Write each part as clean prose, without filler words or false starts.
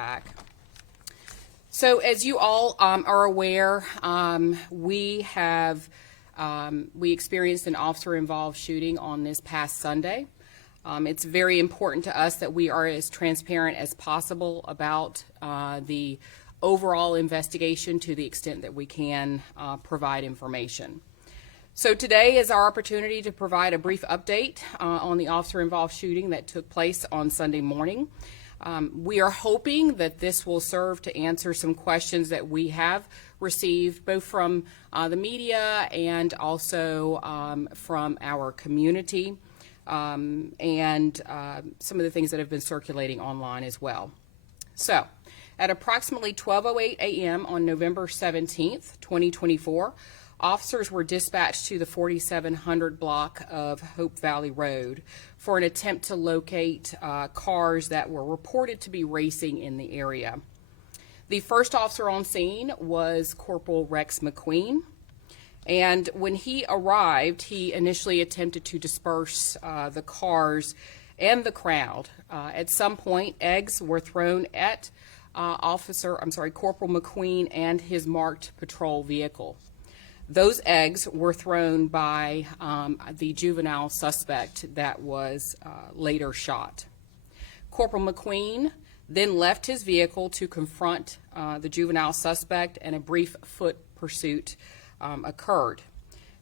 back. So as you all are aware, we experienced an officer-involved shooting on this past Sunday. It's very important to us that we are as transparent as possible about the overall investigation to the extent that we can provide information. So today is our opportunity to provide a brief update on the officer-involved shooting that took place on Sunday morning. We are hoping that this will serve to answer some questions that we have received both from the media and also from our community, and some of the things that have been circulating online as well. So, at approximately 12:08 a.m. on November 17th, 2024, officers were dispatched to the 4700 block of Hope Valley Road for an attempt to locate cars that were reported to be racing in the area. The first officer on scene was Corporal Rex McQueen, and when he arrived, he initially attempted to disperse the cars and the crowd. At some point, eggs were thrown at Corporal McQueen and his marked patrol vehicle. Those eggs were thrown by the juvenile suspect that was later shot. Corporal McQueen then left his vehicle to confront the juvenile suspect, and a brief foot pursuit occurred.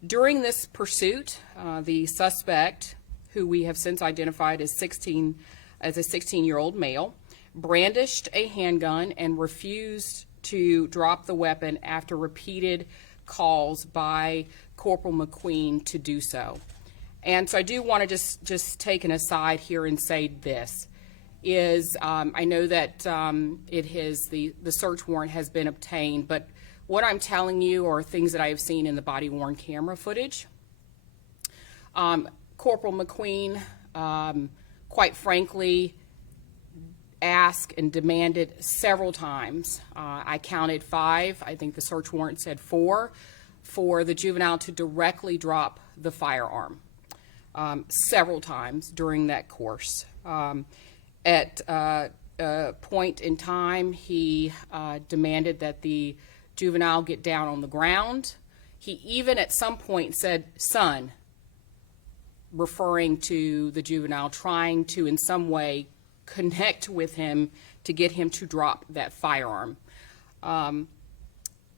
During this pursuit, the suspect, who we have since identified as a 16-year-old male, brandished a handgun and refused to drop the weapon after repeated calls by Corporal McQueen to do so. And so I do want to just take an aside here and say this is I know that the search warrant has been obtained, but what I'm telling you are things that I have seen in the body-worn camera footage. Corporal McQueen, quite frankly, asked and demanded several times. I counted 5. I think the search warrant said 4, for the juvenile to directly drop the firearm several times during that course. At a point in time, he demanded that the juvenile get down on the ground. He even at some point said, "Son," referring to the juvenile, trying to in some way connect with him to get him to drop that firearm.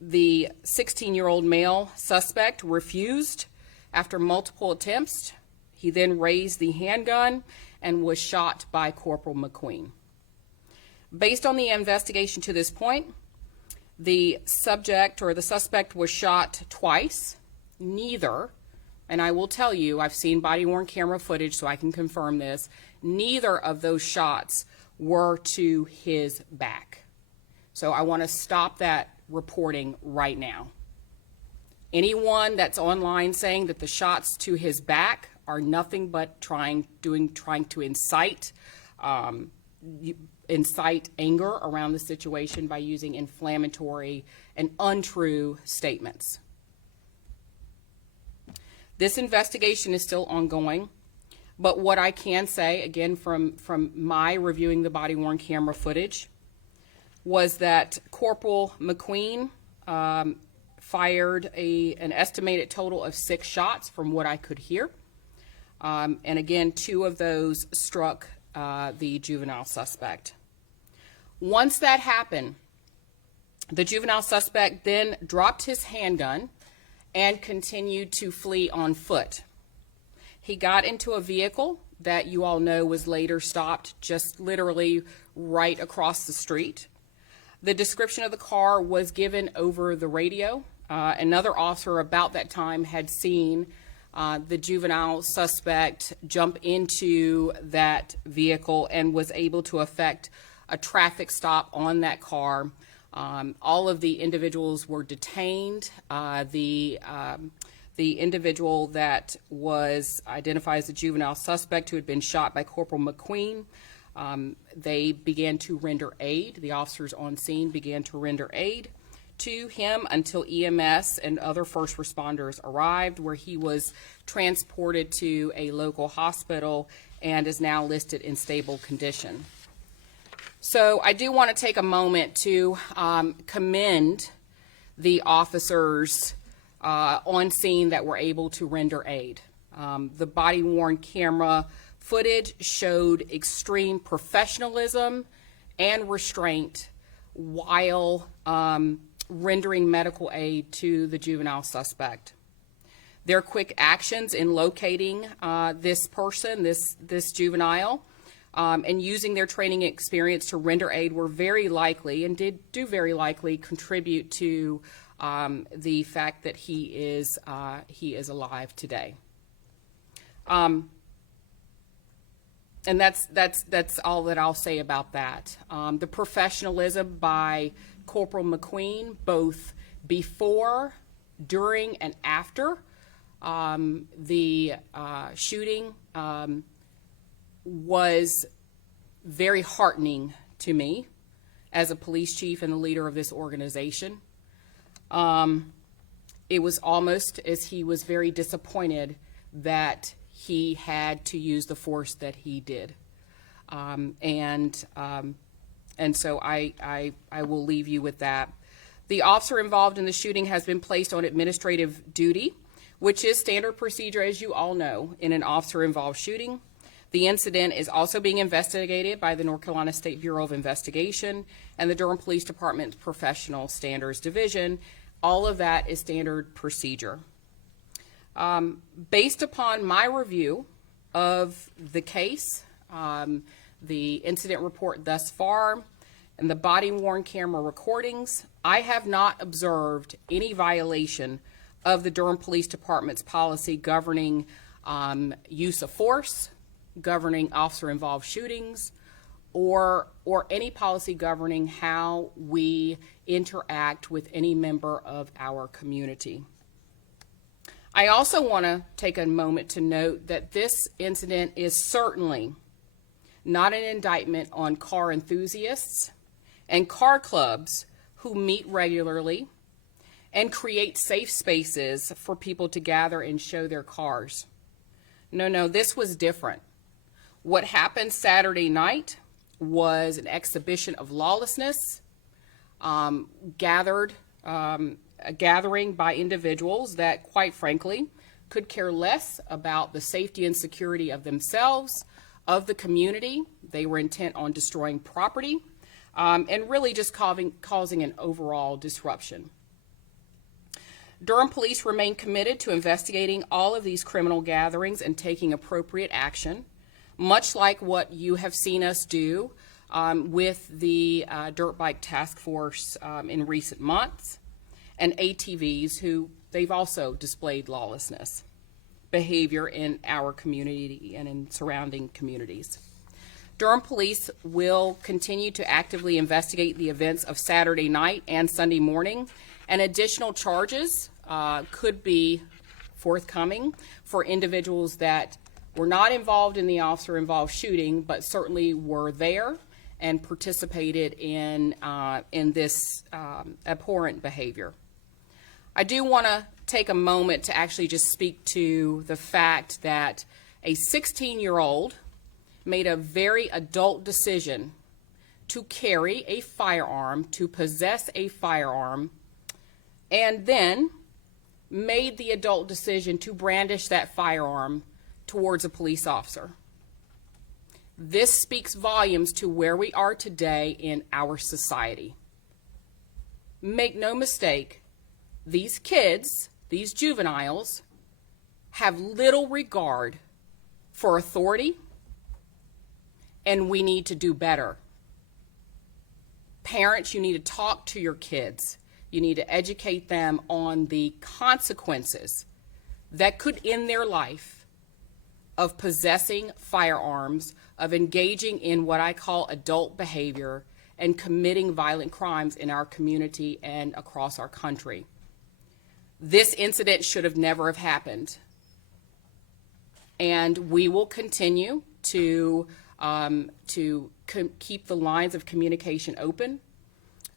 The 16-year-old male suspect refused after multiple attempts. He then raised the handgun and was shot by Corporal McQueen. Based on the investigation to this point, the suspect was shot twice. Neither, and I will tell you, I've seen body-worn camera footage so I can confirm this, neither of those shots were to his back. So I want to stop that reporting right now. Anyone that's online saying that the shots to his back are nothing but trying to incite anger around the situation by using inflammatory and untrue statements. This investigation is still ongoing. But what I can say, again, from my reviewing the body-worn camera footage, was that Corporal McQueen fired an estimated total of 6 shots from what I could hear. And again, 2 of those struck the juvenile suspect. Once that happened, the juvenile suspect then dropped his handgun and continued to flee on foot. He got into a vehicle that you all know was later stopped just literally right across the street. The description of the car was given over the radio. Another officer about that time had seen the juvenile suspect jump into that vehicle and was able to effect a traffic stop on that car. All of the individuals were detained. The individual that was identified as the juvenile suspect who had been shot by Corporal McQueen, they began to render aid. The officers on scene began to render aid to him until EMS and other first responders arrived, where he was transported to a local hospital and is now listed in stable condition. So I do want to take a moment to commend the officers on scene that were able to render aid. The body-worn camera footage showed extreme professionalism and restraint while rendering medical aid to the juvenile suspect. Their quick actions in locating this person, this juvenile, and using their training experience to render aid were very likely and do very likely contribute to the fact that he is alive today. And that's all that I'll say about that. The professionalism by Corporal McQueen, both before, during, and after the shooting, was very heartening to me as a police chief and the leader of this organization. It was almost as he was very disappointed that he had to use the force that he did. And so I will leave you with that. The officer involved in the shooting has been placed on administrative duty, which is standard procedure, as you all know, in an officer-involved shooting. The incident is also being investigated by the North Carolina State Bureau of Investigation and the Durham Police Department's Professional Standards Division. All of that is standard procedure. Based upon my review of the case, the incident report thus far, and the body-worn camera recordings, I have not observed any violation of the Durham Police Department's policy governing use of force, governing officer-involved shootings, or any policy governing how we interact with any member of our community. I also want to take a moment to note that this incident is certainly not an indictment on car enthusiasts and car clubs who meet regularly and create safe spaces for people to gather and show their cars. No, this was different. What happened Saturday night was an exhibition of lawlessness, a gathering by individuals that, quite frankly, could care less about the safety and security of themselves, of the community. They were intent on destroying property, and really just causing an overall disruption. Durham Police remain committed to investigating all of these criminal gatherings and taking appropriate action, much like what you have seen us do with the Dirt Bike Task Force in recent months, and ATVs who they've also displayed lawlessness behavior in our community and in surrounding communities. Durham Police will continue to actively investigate the events of Saturday night and Sunday morning, and additional charges could be forthcoming for individuals that were not involved in the officer-involved shooting, but certainly were there and participated in this abhorrent behavior. I do want to take a moment to actually just speak to the fact that a 16-year-old made a very adult decision to carry a firearm, to possess a firearm, and then made the adult decision to brandish that firearm towards a police officer. This speaks volumes to where we are today in our society. Make no mistake, these kids, these juveniles, have little regard for authority, and we need to do better. Parents, you need to talk to your kids. You need to educate them on the consequences that could end their life of possessing firearms, of engaging in what I call adult behavior, and committing violent crimes in our community and across our country. This incident should have never have happened. And we will continue to keep the lines of communication open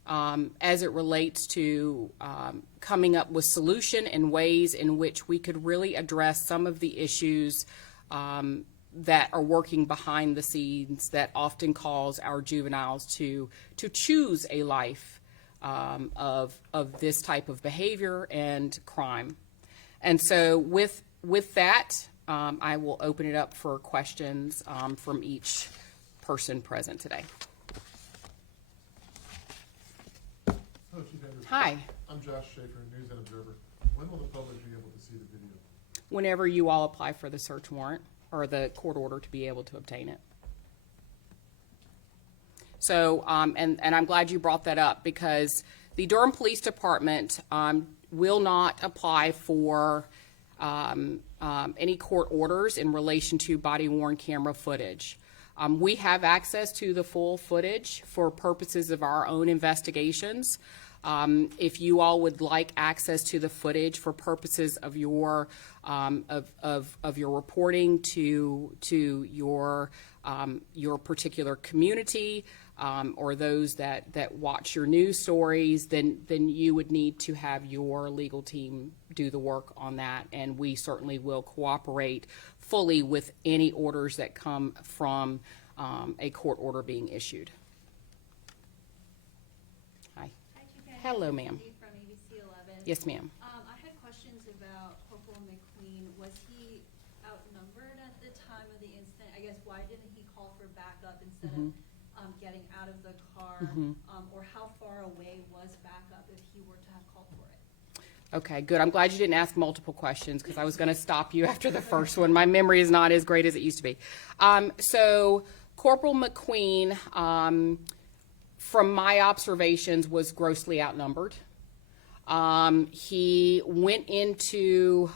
as it relates to coming up with solution and ways in which we could really address some of the issues that are working behind the scenes that often cause our juveniles to choose a life of this type of behavior and crime. And so with that, I will open it up for questions from each person present today. Hello, Chief Andrews. Hi. I'm Josh Schaefer, News and Observer. When will the public be able to see the video? Whenever you all apply for the search warrant or the court order to be able to obtain it. So, and I'm glad you brought that up, because the Durham Police Department will not apply for any court orders in relation to body-worn camera footage. We have access to the full footage for purposes of our own investigations. If you all would like access to the footage for purposes of your of your reporting to your particular community, or those that watch your news stories, then you would need to have your legal team do the work on that, and we certainly will cooperate fully with any orders that come from a court order being issued. Hi. Hi, Chief. Hello, ma'am. From ABC 11. Yes, ma'am. I had questions about Corporal McQueen. Was he outnumbered at the time of the incident? I guess, why didn't he call for backup instead of getting out of the car? Or how far away was backup if he were to have called for it? Okay, good. I'm glad you didn't ask multiple questions, because I was going to stop you after the first one. My memory is not as great as it used to be. So Corporal McQueen, from my observations, was grossly outnumbered. He went into,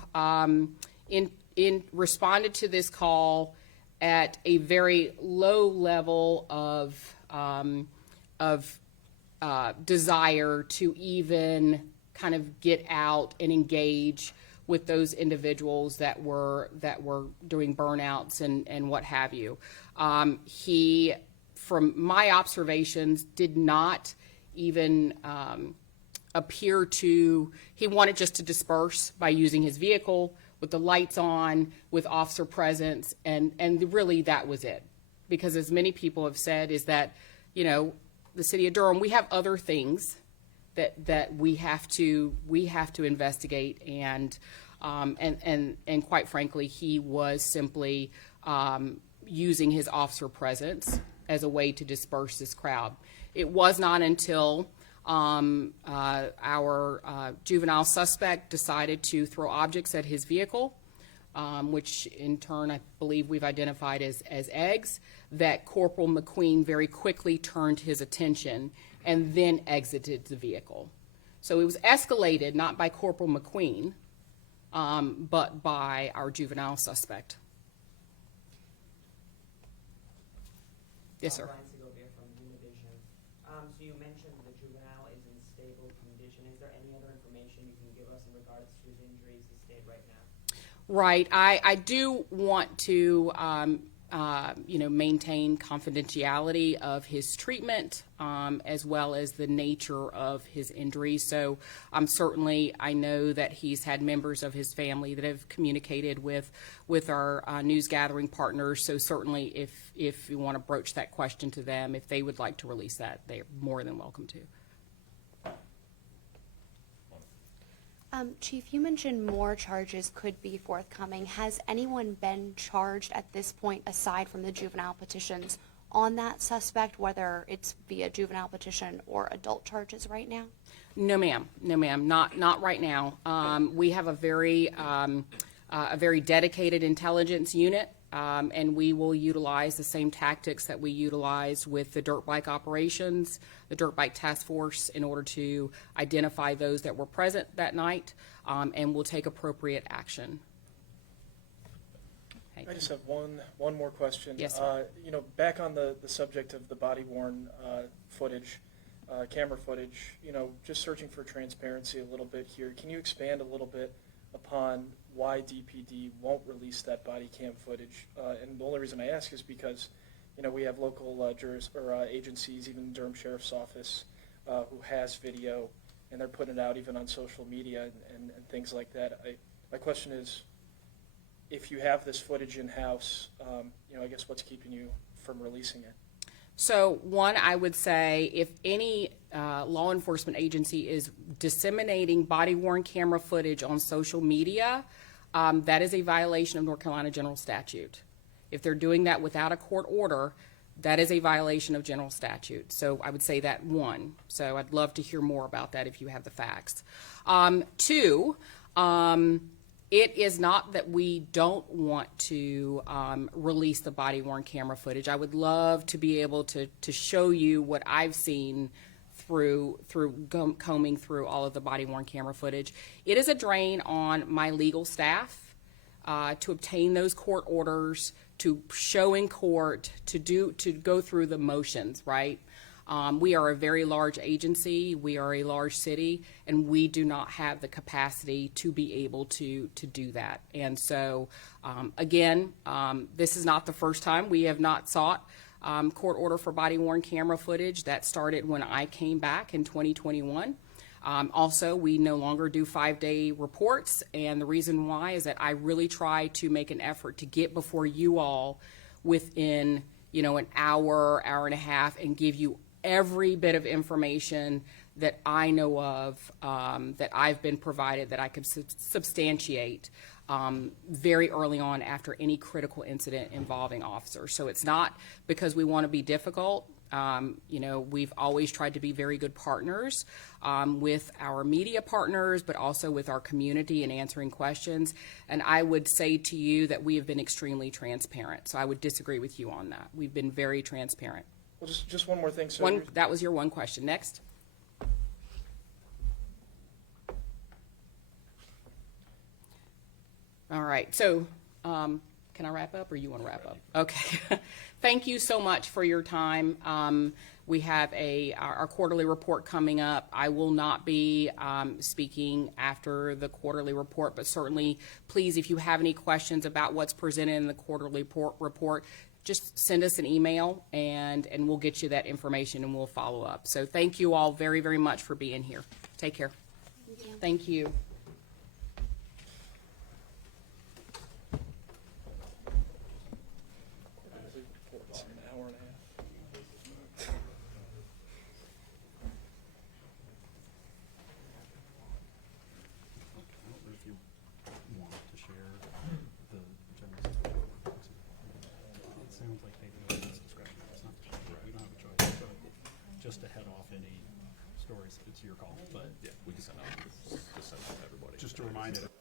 responded to this call at a very low level of desire to even kind of get out and engage with those individuals that were doing burnouts and what have you. He, from my observations, did not even appear to, he wanted just to disperse by using his vehicle with the lights on, with officer presence, and really that was it. Because as many people have said, is that, you know, the city of Durham, we have other things that we have to investigate, and quite frankly, he was simply using his officer presence as a way to disperse this crowd. It was not until our juvenile suspect decided to throw objects at his vehicle, which in turn I believe we've identified as eggs, that Corporal McQueen very quickly turned his attention and then exited the vehicle. So it was escalated not by Corporal McQueen, but by our juvenile suspect. Yes, sir. Brian Segovia from Univision. So you mentioned the juvenile is in stable condition. Is there any other information you can give us in regards to his injuries, his state right now? Right. I do want to maintain confidentiality of his treatment, as well as the nature of his injuries. So certainly I know that he's had members of his family that have communicated with our news gathering partners. So certainly if you want to broach that question to them, if they would like to release that, they're more than welcome to. Chief, you mentioned more charges could be forthcoming. Has anyone been charged at this point, aside from the juvenile petitions, on that suspect, whether it's via juvenile petition or adult charges right now? No, ma'am. No, ma'am. Not right now. We have a very dedicated intelligence unit, and we will utilize the same tactics that we utilized with the dirt bike operations, the dirt bike task force, in order to identify those that were present that night, and we'll take appropriate action. I just have one more question. Yes, sir. Back on the subject of the body-worn footage, camera footage, just searching for transparency a little bit here. Can you expand a little bit upon why DPD won't release that body cam footage? And the only reason I ask is because, we have local agencies, even the Durham Sheriff's Office, who has video, and they're putting it out even on social media and things like that. My question is, if you have this footage in-house, I guess what's keeping you from releasing it? So one, I would say if any law enforcement agency is disseminating body-worn camera footage on social media, that is a violation of North Carolina general statute. If they're doing that without a court order, that is a violation of general statute. So I would say that one. So I'd love to hear more about that if you have the facts. Two, it is not that we don't want to release the body-worn camera footage. I would love to be able to show you what I've seen through combing through all of the body-worn camera footage. It is a drain on my legal staff to obtain those court orders, to show in court, to go through the motions, right? We are a very large agency, we are a large city, and we do not have the capacity to be able to do that. And so, again, this is not the first time we have not sought court order for body-worn camera footage. That started when I came back in 2021. Also, we no longer do 5-day reports, and the reason why is that I really try to make an effort to get before you all within, an hour, hour and a half, and give you every bit of information that I know of, that I've been provided, that I could substantiate very early on after any critical incident involving officers. So it's not because we want to be difficult. We've always tried to be very good partners with our media partners, but also with our community in answering questions. And I would say to you that we have been extremely transparent. So I would disagree with you on that. We've been very transparent. Well, just one more thing. So That was your one question. Next. All right. So can I wrap up, or you want to wrap up? Okay. Thank you so much for your time. We have our quarterly report coming up. I will not be speaking after the quarterly report, but certainly, please, if you have any questions about what's presented in the quarterly report, just send us an email, and we'll get you that information, and we'll follow up. So thank you all very, very much for being here. Take care. Thank you. Report's an hour and a half. I don't know if you want to share the general reports. It sounds like they do have discretion. It's not, we don't have a choice. So just to head off any stories, it's your call. But Yeah, we can send out, just send out to everybody. just to remind it.